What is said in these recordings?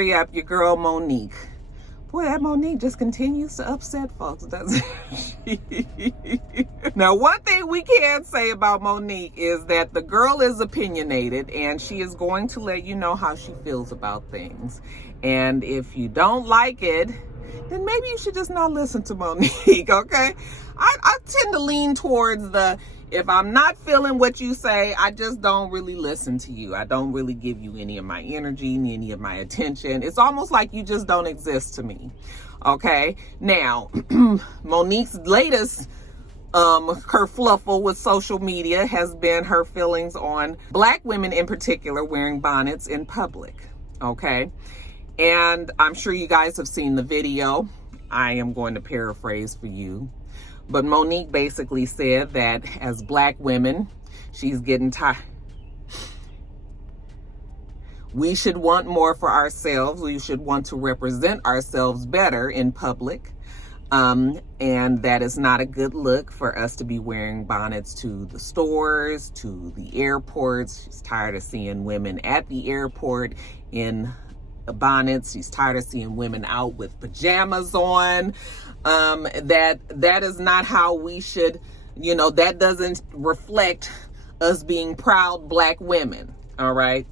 hurry up, your girl Mo'Nique. Boy, that Mo'Nique just continues to upset folks, doesn't she? Now, one thing we can say about Mo'Nique is that the girl is opinionated, and she is going to let you know how she feels about things. And if you don't like it, then maybe you should just not listen to Mo'Nique, okay? I tend to lean towards if I'm not feeling what you say, I just don't really listen to you. I don't really give you any of my energy, any of my attention. It's almost like you just don't exist to me, okay? Now, Mo'Nique's latest kerfluffle with social media has been her feelings on Black women in particular wearing bonnets in public, okay? And I'm sure you guys have seen the video. I am going to paraphrase for you. But Mo'Nique basically said that as Black women, she's getting tired. We should want more for ourselves. We should want to represent ourselves better in public. And that is not a good look for us to be wearing bonnets to the stores, to the airports. She's tired of seeing women at the airport in bonnets. She's tired of seeing women out with pajamas on. That is not how we should, that doesn't reflect us being proud Black women. All right.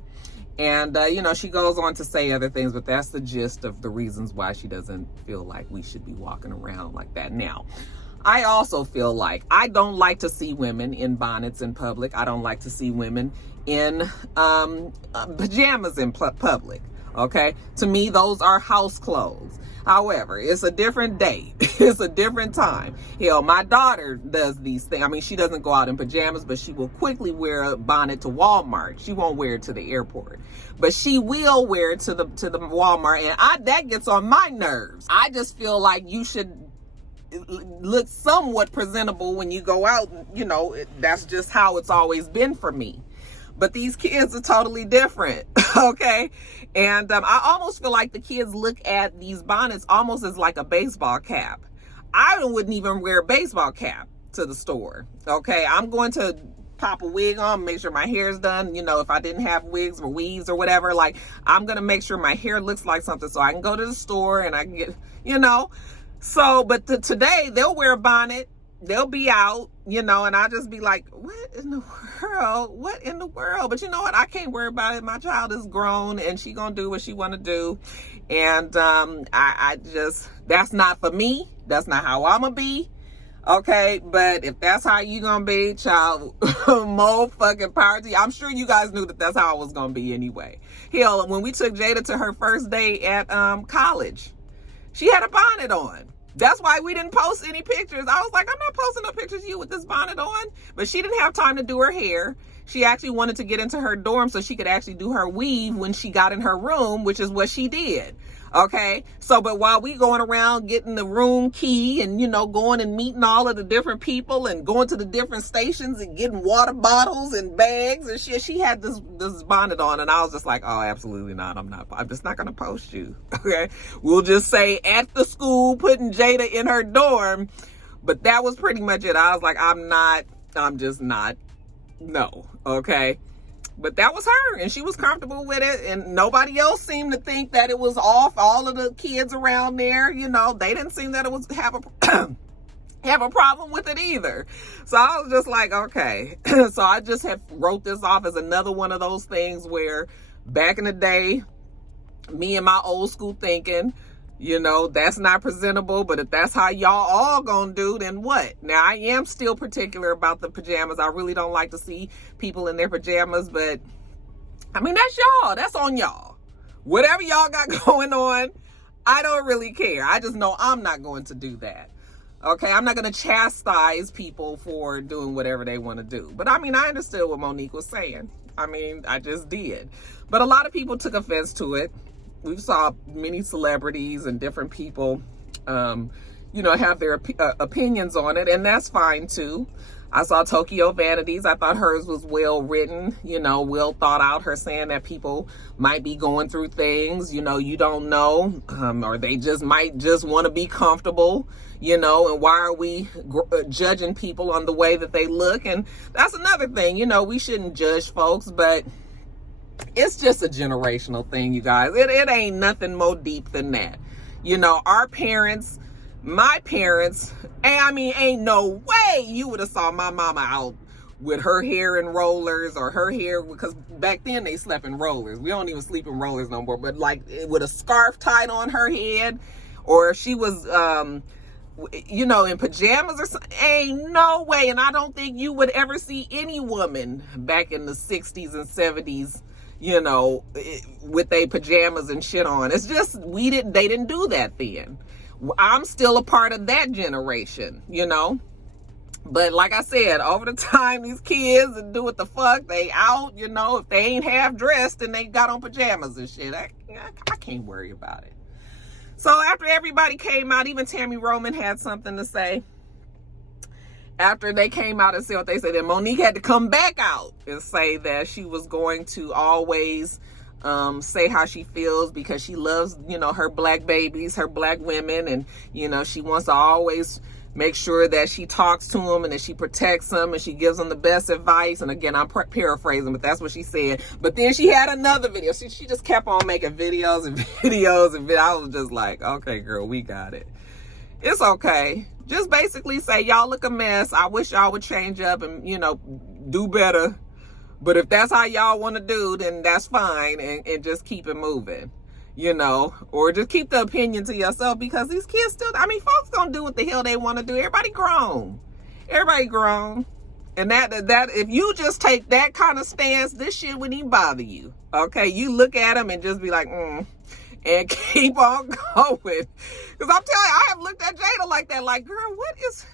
And, she goes on to say other things, but that's the gist of the reasons why she doesn't feel like we should be walking around like that. Now, I also feel like I don't like to see women in bonnets in public. I don't like to see women in pajamas in public. Okay. To me, those are house clothes. However, it's a different day. It's a different time. Hell, my daughter does these things. I mean, she doesn't go out in pajamas, but she will quickly wear a bonnet to Walmart. She won't wear it to the airport, but she will wear it to the Walmart. And that gets on my nerves. I just feel like you should look somewhat presentable when you go out. That's just how it's always been for me. But these kids are totally different, okay? And I almost feel like the kids look at these bonnets almost as like a baseball cap. I wouldn't even wear a baseball cap to the store, okay? I'm going to pop a wig on, make sure my hair's done. If I didn't have wigs or weaves or whatever, like, I'm going to make sure my hair looks like something so I can go to the store and I can get, So, but today they'll wear a bonnet. They'll be out, and I'll just be like, what in the world? What in the world? But you know what? I can't worry about it. My child is grown and she gonna do what she wanna do. And that's not for me. That's not how I'm gonna be. Okay, but if that's how you gonna be, child, more fucking power to you. I'm sure you guys knew that that's how I was gonna be anyway. Hell, when we took Jada to her first day at college, she had a bonnet on. That's why we didn't post any pictures. I was like, I'm not posting no pictures of you with this bonnet on. But she didn't have time to do her hair. She actually wanted to get into her dorm so she could actually do her weave when she got in her room, which is what she did. Okay. So, but while we going around getting the room key and, going and meeting all of the different people and going to the different stations and getting water bottles and bags and shit, she had this bonnet on. And I was just like, oh, absolutely not. I'm just not going to post you. Okay. We'll just say at the school, putting Jada in her dorm. But that was pretty much it. I was like, I'm just not. No. Okay. But that was her, and she was comfortable with it, and nobody else seemed to think that it was off. All of the kids around there, they didn't seem that it was have a problem with it either. So I was just like, okay. So I just wrote this off as another one of those things where back in the day, me and my old school thinking, that's not presentable, but if that's how y'all all gonna do, then what? Now, I am still particular about the pajamas. I really don't like to see people in their pajamas, but I mean, that's y'all. That's on y'all. Whatever y'all got going on, I don't really care. I just know I'm not going to do that. Okay, I'm not going to chastise people for doing whatever they want to do. But I mean, I understood what Mo'Nique was saying. I mean, I just did. But a lot of people took offense to it. We saw many celebrities and different people, have their opinions on it, and that's fine too. I saw Tokyo Vanities. I thought hers was well written, well thought out. Her saying that people might be going through things, you don't know, or they might just want to be comfortable, and why are we judging people on the way that they look? And that's another thing, we shouldn't judge folks, but It's just a generational thing, you guys. It ain't nothing more deep than that. You know, our parents, my parents, and I mean, ain't no way you would have saw my mama out with her hair in rollers, or her hair, because back then they slept in rollers. We don't even sleep in rollers no more, but like with a scarf tied on her head, or she was, you know, in pajamas or something. Ain't no way. And I don't think you would ever see any woman back in the 60s and 70s, you know, with their pajamas and shit on. It's just, they didn't do that then. I'm still a part of that generation, you know. But like I said, over the time, these kids and do what the fuck, they out, you know. If they ain't half dressed and they got on pajamas and shit, I can't worry about it. So after everybody came out, even Tammy Roman had something to say. After they came out and said what they said, then Mo'Nique had to come back out and say that she was going to always say how she feels, because she loves, you know, her black babies, her black women, and, you know, she wants to always make sure that she talks to them and that she protects them and she gives them the best advice. And again, I'm paraphrasing, but that's what she said. But then she had another video. She just kept on making videos and videos and videos. I was just like, okay, girl, we got it. It's okay. Just basically say, y'all look a mess. I wish y'all would change up and, you know, do better. But if that's how y'all want to do, then that's fine. And just keep it moving, you know, or just keep the opinion to yourself, because these kids still, I mean, folks gonna do what the hell they want to do. Everybody grown. And that if you just take that kind of stance, this shit wouldn't even bother you. Okay. You look at them and just be like, and keep on going. Because I'm telling you, I have looked at Jada like that, like, girl, what is,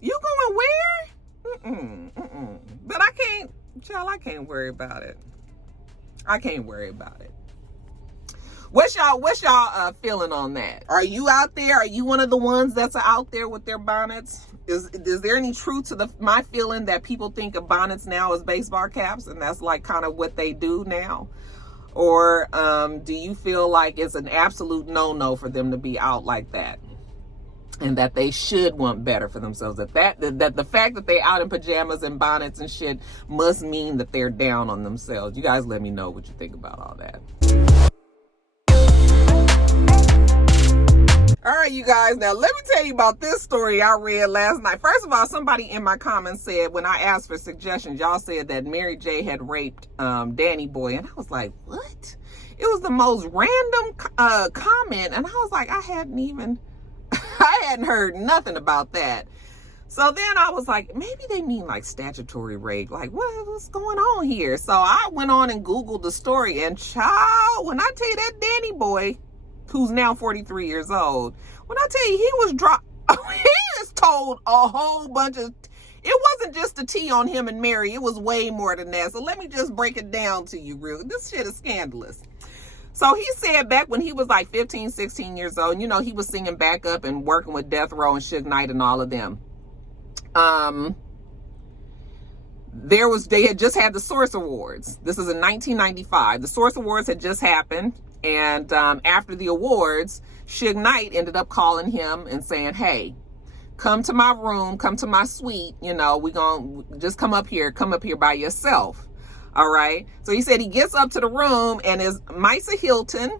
you going where? But I can't, child, I can't worry about it. I can't worry about it. What's y'all feeling on that? Are you out there? Are you one of the ones that's out there with their bonnets? Is there any truth to my feeling that people think of bonnets now as baseball caps, and that's like kind of what they do now? Or do you feel like it's an absolute no-no for them to be out like that, and that they should want better for themselves? That the fact that they out in pajamas and bonnets and shit must mean that they're down on themselves. You guys let me know what you think about all that. All right, you guys, now let me tell you about this story I read last night. First of all, somebody in my comments said, when I asked for suggestions, y'all said that Mary J had raped Danny Boy. And I was like, what? It was the most random comment. And I was like, I hadn't heard nothing about that. So then I was like, maybe they mean like statutory rape. Like, what's going on here? So I went on and Googled the story. And child, when I tell you that Danny Boy, who's now 43 years old, when I tell you he was dropped, he is told a whole bunch of, it wasn't just the tea on him and Mary, it was way more than that. So let me just break it down to you real. This shit is scandalous. So he said back when he was like 15, 16 years old, you know, he was singing backup and working with Death Row and Suge Knight and all of them. They had just had the Source Awards. This is in 1995. The Source Awards had just happened. And after the awards, Suge Knight ended up calling him and saying, hey, come to my room, come to my suite. You know, we gonna just come up here by yourself. All right. So he said he gets up to the room and is Misa Hilton,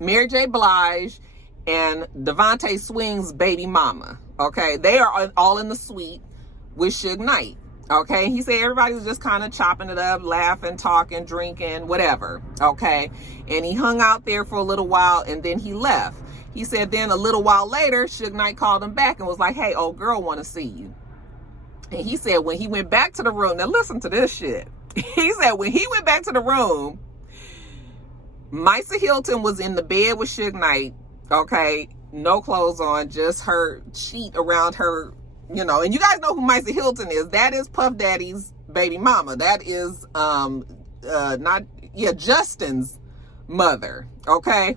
Mary J. Blige, and Devontae Swing's baby mama. Okay. They are all in the suite with Suge Knight. Okay, he said everybody was just kind of chopping it up, laughing, talking, drinking, whatever. Okay, and he hung out there for a little while and then he left. He said then a little while later, Suge Knight called him back and was like, hey, old girl want to see you. And he said when he went back to the room, now listen to this shit. He said when he went back to the room, Misa Hilton was in the bed with Suge Knight. Okay, no clothes on, just her sheet around her. You know, and you guys know who Misa Hilton is. That is Puff Daddy's baby mama. That is Justin's mother. Okay.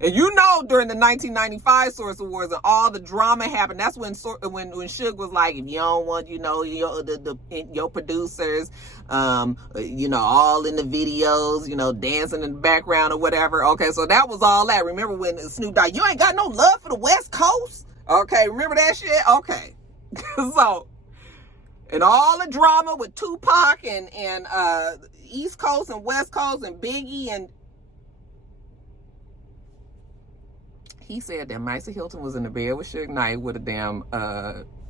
And you know, during the 1995 Source Awards and all the drama happened, that's when Suge was like, if you don't want, you know, your producers, you know, all in the videos, you know, dancing in the background or whatever. Okay, so that was all that. Remember when Snoop Dogg, you ain't got no love for the West Coast? Okay, remember that shit? Okay. So and all the drama with Tupac and East Coast and West Coast and Biggie, and he said that Misa Hilton was in the bed with Suge Knight with a damn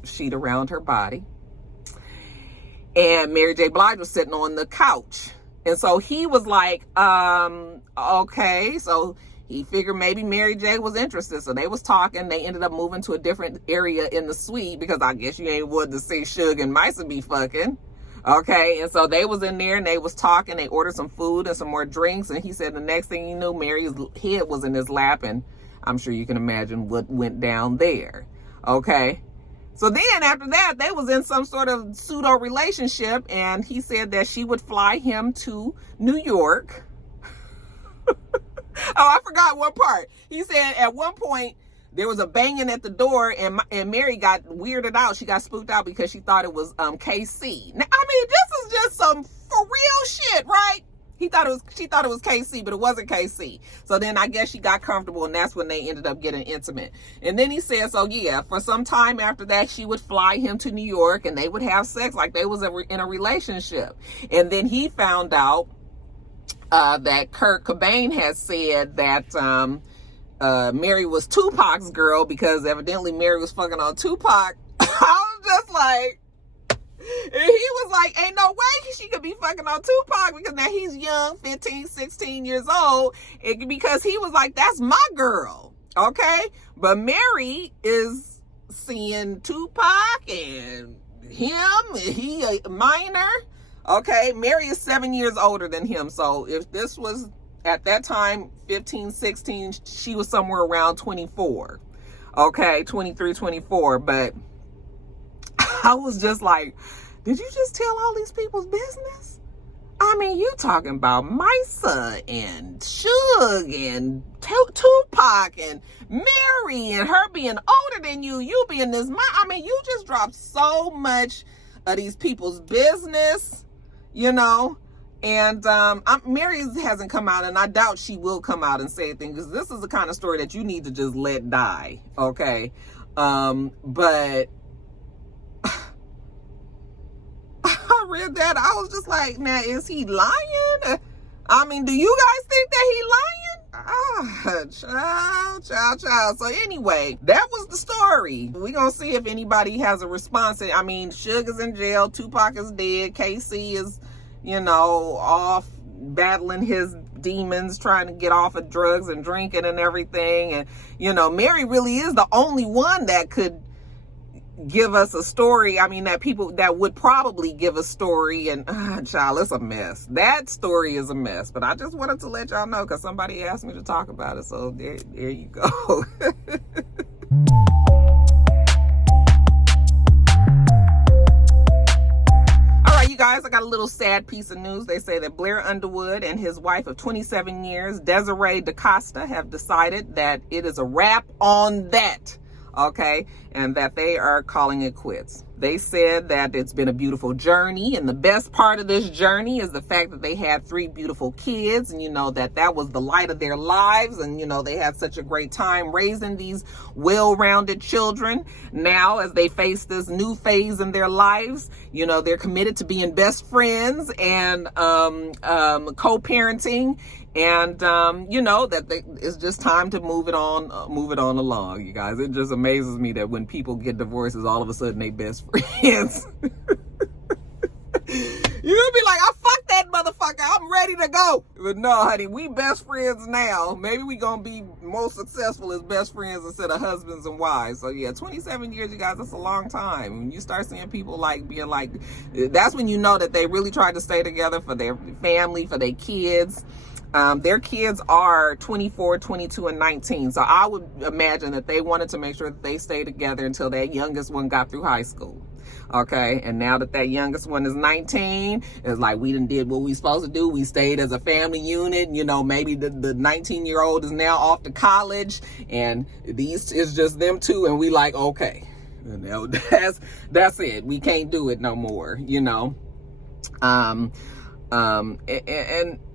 sheet around her body, and Mary J. Blige was sitting on the couch. And so he was like, okay. So he figured maybe Mary J was interested. So they was talking. They ended up moving to a different area in the suite because I guess you ain't wanting to see Suge and Misa be fucking. Okay. And so they was in there and they was talking. They ordered some food and some more drinks. And he said the next thing he knew, Mary's head was in his lap. And I'm sure you can imagine what went down there. Okay. So then after that, they was in some sort of pseudo relationship, and he said that she would fly him to New York. Oh, I forgot one part. He said at one point there was a banging at the door, and Mary got weirded out. She got spooked out because she thought it was KC. Now, I mean, this is just some for real shit, right? She thought it was KC, but it wasn't KC. So then I guess she got comfortable, and that's when they ended up getting intimate. And then he said, so yeah, for some time after that, she would fly him to New York, and they would have sex like they was in a relationship. And then he found out that Kurt Cobain had said that Mary was Tupac's girl because evidently Mary was fucking on Tupac. I was just like, and he was like, ain't no way she could be fucking on Tupac because now he's young, 15, 16 years old. Because he was like, that's my girl. Okay. But Mary is seeing Tupac and him. He a minor. Okay. Mary is 7 years older than him. So if this was at that time, 15, 16, she was somewhere around 24. Okay. 23, 24. But I was just like, did you just tell all these people's business? I mean, you talking about Misa and Suge and Tupac and Mary and her being older than you being this. I mean, you just dropped so much of these people's business, you know. And Mary hasn't come out, and I doubt she will come out and say anything because this is the kind of story that you need to just let die, okay? But I read that, I was just like, now, is he lying? I mean, do you guys think that he lying? Child. So anyway, that was the story. We're going to see if anybody has a response. I mean, Suge is in jail. Tupac is dead. KC is, you know, off battling his demons, trying to get off of drugs and drinking and everything. And, you know, Mary really is the only one that could give us a story. I mean, that people that would probably give a story, and child, it's a mess. That story is a mess, but I just wanted to let y'all know because somebody asked me to talk about it. So there you go. All right, you guys, I got a little sad piece of news. They say that Blair Underwood and his wife of 27 years, Desiree DaCosta, have decided that it is a wrap on that. Okay, and that they are calling it quits. They said that it's been a beautiful journey, and the best part of this journey is the fact that they had 3 beautiful kids, and you know that was the light of their lives, and you know they had such a great time raising these well-rounded children. Now, as they face this new phase in their lives, you know, they're committed to being best friends and co-parenting. And, you know, that it's just time to move it on along, you guys. It just amazes me that when people get divorces, all of a sudden they best friends. You'll be like, I fucked that motherfucker. I'm ready to go. But no, honey, we best friends now. Maybe we gonna be more successful as best friends instead of husbands and wives. So yeah, 27 years, you guys, that's a long time. When you start seeing people like being like, that's when you know that they really tried to stay together for their family, for their kids. Their kids are 24, 22, and 19. So I would imagine that they wanted to make sure that they stay together until that youngest one got through high school. Okay. And now that youngest one is 19, it's like we done did what we supposed to do. We stayed as a family unit. You know, maybe the 19-year-old is now off to college and these is just them two. And we like, okay, you know, that's it. We can't do it no more, you know?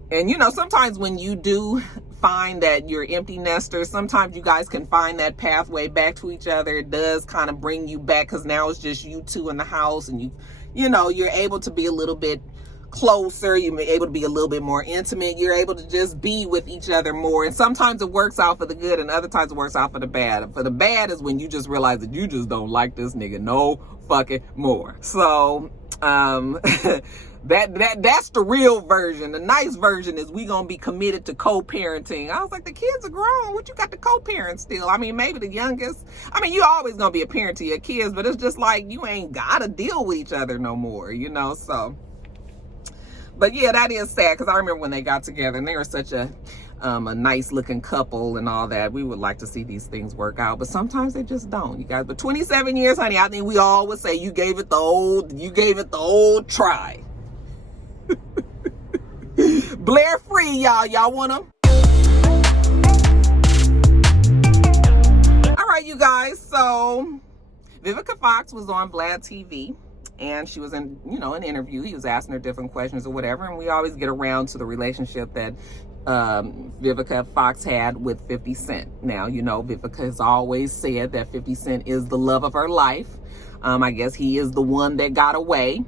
And you know, sometimes when you do find that you're empty nesters, sometimes you guys can find that pathway back to each other. It does kind of bring you back because now it's just you two in the house and you you know, you're able to be a little bit closer, you're able to be a little bit more intimate, you're able to just be with each other more. And sometimes it works out for the good and other times it works out for the bad. For the bad is when you just realize that you just don't like this nigga no fucking more. So that's the real version. The nice version is we gonna be committed to co-parenting. I was like, the kids are grown, what you got to co-parent still? I mean, maybe the youngest, I mean, you always gonna be a parent to your kids, but it's just like you ain't gotta deal with each other no more, you know. So but yeah, that is sad, because I remember when they got together and they were such a nice looking couple and all that. We would like to see these things work out, but sometimes they just don't, you guys. But 27 years, honey, I think we all would say you gave it the old try. Blair free, y'all want them? All right, you guys, so Vivica Fox was on Blvd TV. And she was in, you know, an interview. He was asking her different questions or whatever. And we always get around to the relationship that Vivica Fox had with 50 Cent. Now, you know, Vivica has always said that 50 Cent is the love of her life. I guess he is the one that got away.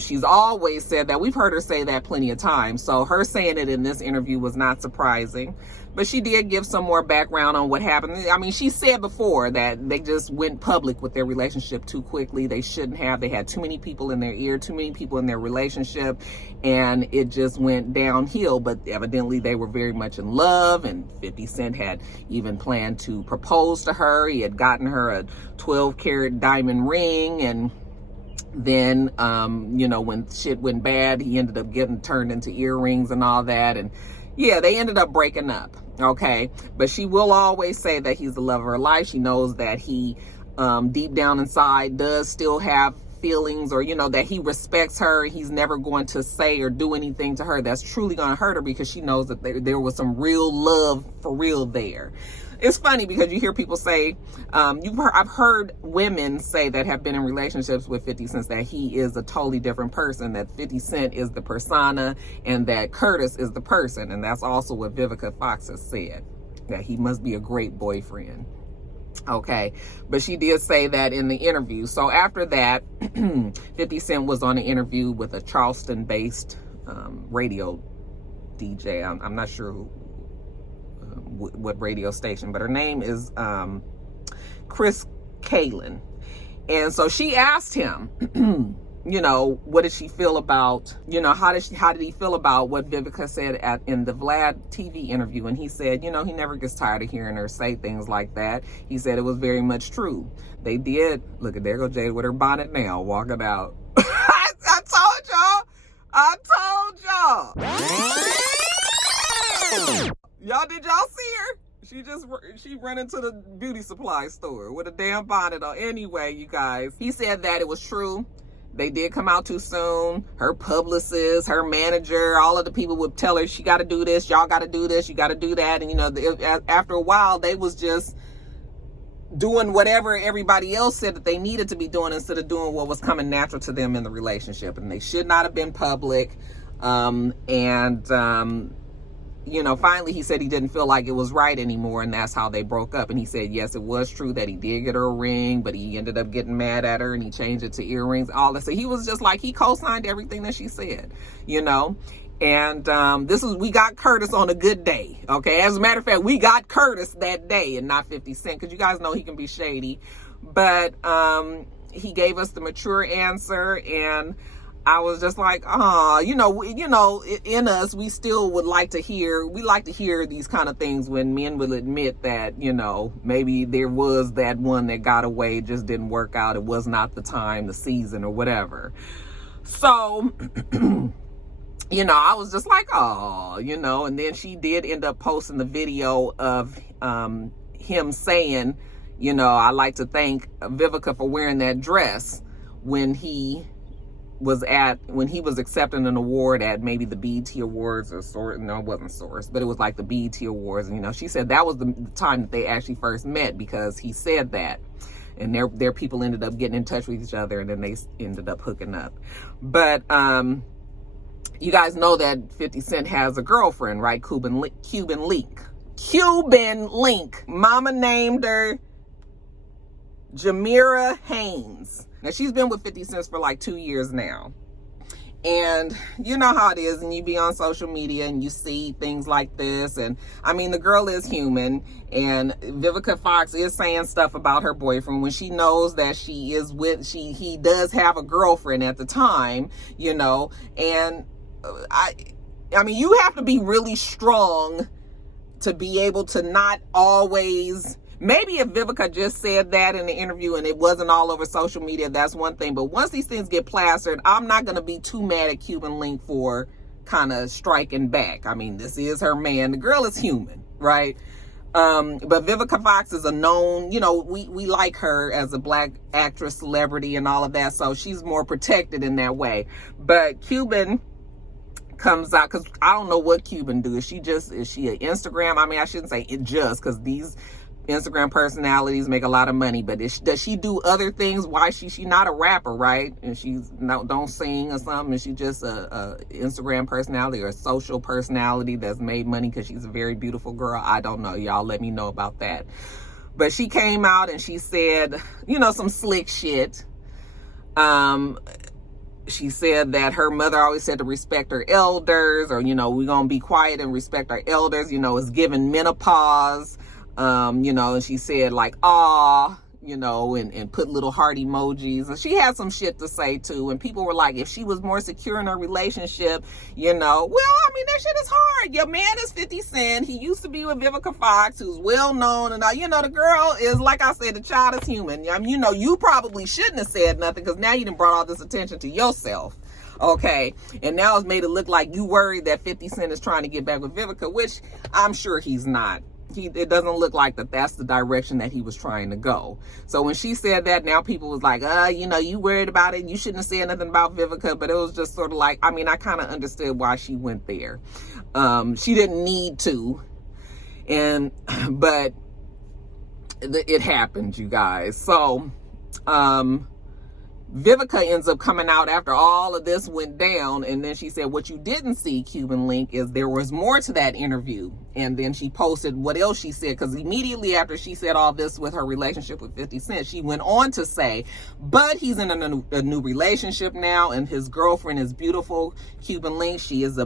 She's always said that. We've heard her say that plenty of times. So her saying it in this interview was not surprising. But she did give some more background on what happened. I mean, she said before that they just went public with their relationship too quickly. They shouldn't have. They had too many people in their ear, too many people in their relationship, and it just went downhill. But evidently they were very much in love, and 50 Cent had even planned to propose to her. He had gotten her a 12-karat diamond ring, and then, you know, when shit went bad, he ended up getting turned into earrings and all that. And yeah, they ended up breaking up. Okay. But she will always say that he's the love of her life. She knows that he, deep down inside does still have feelings, or, you know, that he respects her. He's never going to say or do anything to her that's truly going to hurt her, because she knows that there was some real love for real there. It's funny because you hear people say, I've heard women say that have been in relationships with 50 Cent that he is a totally different person, that 50 Cent is the persona and that Curtis is the person. And that's also what Vivica Fox has said, that he must be a great boyfriend. Okay, but she did say that in the interview. So after that, 50 Cent was on an interview with a Charleston-based radio DJ. I'm not sure what radio station, but her name is Chris Kalin. And so she asked him, you know, what did she feel about, you know, how did he feel about what Vivica said in the Blvd TV interview? And he said, you know, he never gets tired of hearing her say things like that. He said it was very much true. They did. Look at, there go Jade with her bonnet now, walking out. I told y'all. Y'all, did y'all see her? She ran into the beauty supply store with a damn bonnet on. Anyway, you guys, he said that it was true. They did come out too soon. Her publicist, her manager, all of the people would tell her, she got to do this, y'all got to do this, you got to do that. And, you know, after a while, they was just doing whatever everybody else said that they needed to be doing instead of doing what was coming natural to them in the relationship. And they should not have been public. You know, finally he said he didn't feel like it was right anymore, and that's how they broke up. And he said, yes, it was true that he did get her a ring, but he ended up getting mad at her and he changed it to earrings, all that. So he was just like, he co-signed everything that she said, you know. And we got Curtis on a good day, okay? As a matter of fact, we got Curtis that day and not 50 Cent, because you guys know he can be shady. But he gave us the mature answer, and I was just like, you know, in us, we still would like to hear, these kind of things when men will admit that, you know, maybe there was that one that got away, just didn't work out. It was not the time, the season, or whatever. So, you know, I was just like, you know, and then she did end up posting the video of him saying, you know, I like to thank Vivica for wearing that dress when he was accepting an award at maybe the BET Awards or no, it wasn't Source, but it was like the BET Awards. And, you know, she said that was the time that they actually first met, because he said that, and their people ended up getting in touch with each other, and then they ended up hooking up. But you guys know that 50 Cent has a girlfriend, right? Cuban Link. Mama named her Jamira Haynes. Now, she's been with 50 Cent for like 2 years now. And you know how it is, and you be on social media and you see things like this. And I mean, the girl is human, and Vivica Fox is saying stuff about her boyfriend when she knows that he does have a girlfriend at the time, you know. And I mean, you have to be really strong to be able to not always. Maybe if Vivica just said that in the interview and it wasn't all over social media, that's one thing. But once these things get plastered, I'm not going to be too mad at Cuban Link for kind of striking back. I mean, this is her man. The girl is human, right? But Vivica Fox is a known, you know, we like her as a black actress, celebrity, and all of that. So she's more protected in that way. But Cuban comes out, because I don't know what Cuban do. Is she an Instagram? I mean, I shouldn't say it just, because these Instagram personalities make a lot of money, but does she do other things? Why she not a rapper, right? And she's don't sing or something, and she's just a Instagram personality or a social personality that's made money because she's a very beautiful girl. I don't know. Y'all let me know about that. But she came out and she said, you know, some slick shit. She said that her mother always said to respect her elders, or, you know, we're gonna be quiet and respect our elders. You know, it's given menopause. You know, and she said like, "Aw," you know, and put little heart emojis. And she had some shit to say too. And people were like, if she was more secure in her relationship, you know, well, I mean, that shit is hard. Your man is 50 Cent. He used to be with Vivica Fox, who's well known. And, you know, the girl is, like I said, the child is human. I mean, you know, you probably shouldn't have said nothing because now you done brought all this attention to yourself. Okay. And now it's made it look like you worried that 50 Cent is trying to get back with Vivica, which I'm sure he's not. It doesn't look like that's the direction that he was trying to go. So when she said that, now people was like, you know, you worried about it. You shouldn't have said nothing about Vivica. But it was just sort of like, I mean, I kind of understood why she went there. She didn't need to. But it happened, you guys. So, Vivica ends up coming out after all of this went down, and then she said, what you didn't see, Cuban Link, is there was more to that interview. And then she posted what else she said, because immediately after she said all this with her relationship with 50 Cent, she went on to say, but he's in a new relationship now, and his girlfriend is beautiful, Cuban Link. She is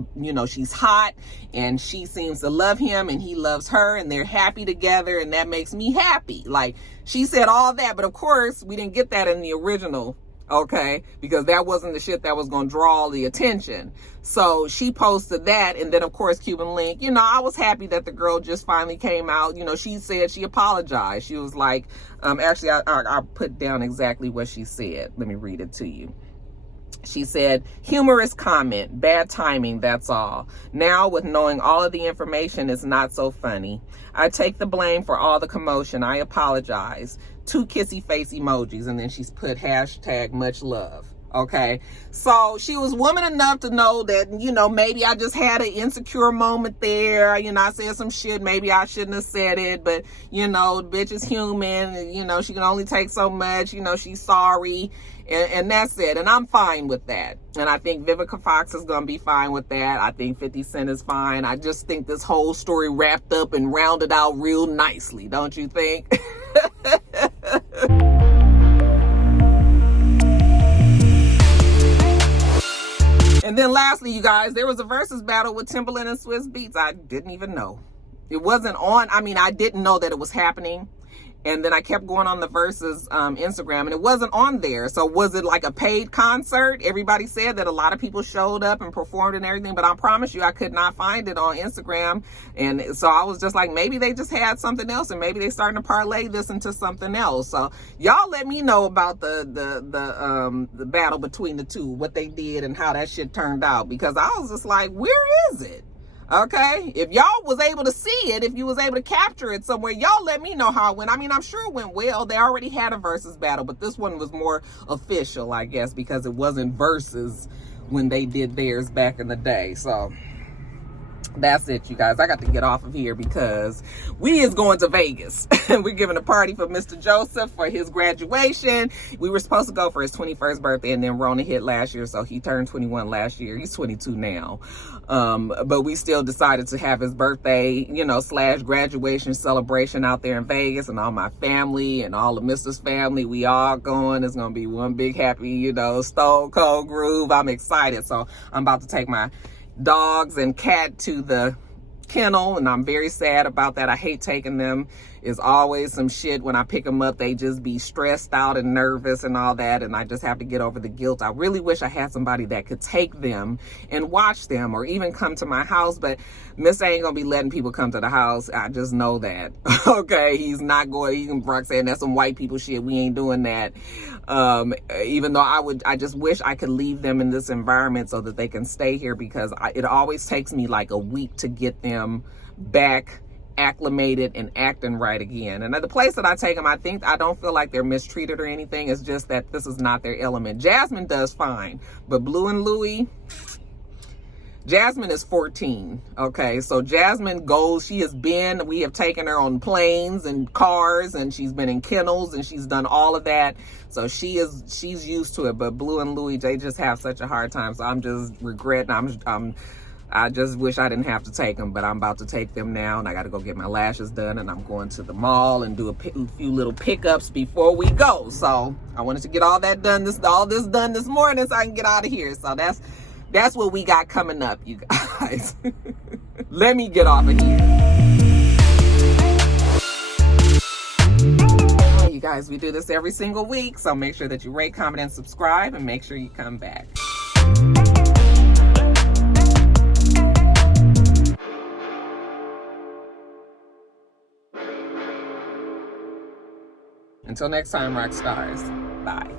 she's hot, and she seems to love him, and he loves her, and they're happy together, and that makes me happy. Like, she said all that, but of course, we didn't get that in the original. Okay, because that wasn't the shit that was going to draw all the attention. So she posted that, and then of course Cuban Link, you know, I was happy that the girl just finally came out. You know, she said she apologized. She was like, actually I put down exactly what she said. Let me read it to you. She said, humorous comment, bad timing, that's all. Now with knowing all of the information, it's not so funny. I take the blame for all the commotion. I apologize. 2 kissy face emojis, and then she's put hashtag much love. Okay, so she was woman enough to know that, you know, maybe I just had an insecure moment there. You know, I said some shit, maybe I shouldn't have said it, but, you know, the bitch is human. You know, she can only take so much. You know, she's sorry, and that's it. And I'm fine with that. And I think Vivica Fox is going to be fine with that. I think 50 Cent is fine. I just think this whole story wrapped up and rounded out real nicely, don't you think? And then lastly, you guys, there was a versus battle with Timbaland and Swizz Beatz. I didn't even know. It wasn't on. I mean, I didn't know that it was happening. And then I kept going on the Versus Instagram, and it wasn't on there. So was it like a paid concert? Everybody said that a lot of people showed up and performed and everything, but I promise you I could not find it on Instagram. And so I was just like, maybe they just had something else, and maybe they starting to parlay this into something else. So y'all let me know about the battle between the two, what they did and how that shit turned out, because I was just like, where is it? Okay, if y'all was able to see it, if you was able to capture it somewhere, y'all let me know how it went. I mean, I'm sure it went well. They already had a versus battle, but this one was more official, I guess, because it wasn't versus when they did theirs back in the day. So that's it, you guys. I got to get off of here because we is going to Vegas. We're giving a party for Mr. Joseph for his graduation. We were supposed to go for his 21st birthday, and then Rona hit last year, so he turned 21 last year. He's 22 now. But we still decided to have his birthday, you know, / graduation celebration out there in Vegas, and all my family and all of Mr's family, we all going. It's going to be one big happy, you know, stone cold groove. I'm excited. So I'm about to take my dogs and cat to the kennel, and I'm very sad about that. I hate taking them. It's always some shit when I pick them up. They just be stressed out and nervous and all that, and I just have to get over the guilt. I really wish I had somebody that could take them and watch them, or even come to my house, but Miss ain't gonna be letting people come to the house. I just know that. Okay, he's not going. He can Roxanne, that's some white people shit. We ain't doing that. Even though I just wish I could leave them in this environment so that they can stay here, because it always takes me like a week to get them back acclimated and acting right again. And at the place that I take them, I don't feel like they're mistreated or anything. It's just that this is not their element. Jasmine does fine, but Blue and Louie, Jasmine is 14. Okay, so Jasmine goes, we have taken her on planes and cars, and she's been in kennels, and she's done all of that. So she's used to it. But Blue and Louie, they just have such a hard time. So I'm just regretting. I just wish I didn't have to take them, but I'm about to take them now, and I got to go get my lashes done, and I'm going to the mall and do a few little pickups before we go. So I wanted to get all this done this morning so I can get out of here. So that's what we got coming up, you guys. Let me get off of here. Hey, you guys, we do this every single week, so make sure that you rate, comment, and subscribe, and make sure you come back. Until next time, rock stars. Bye.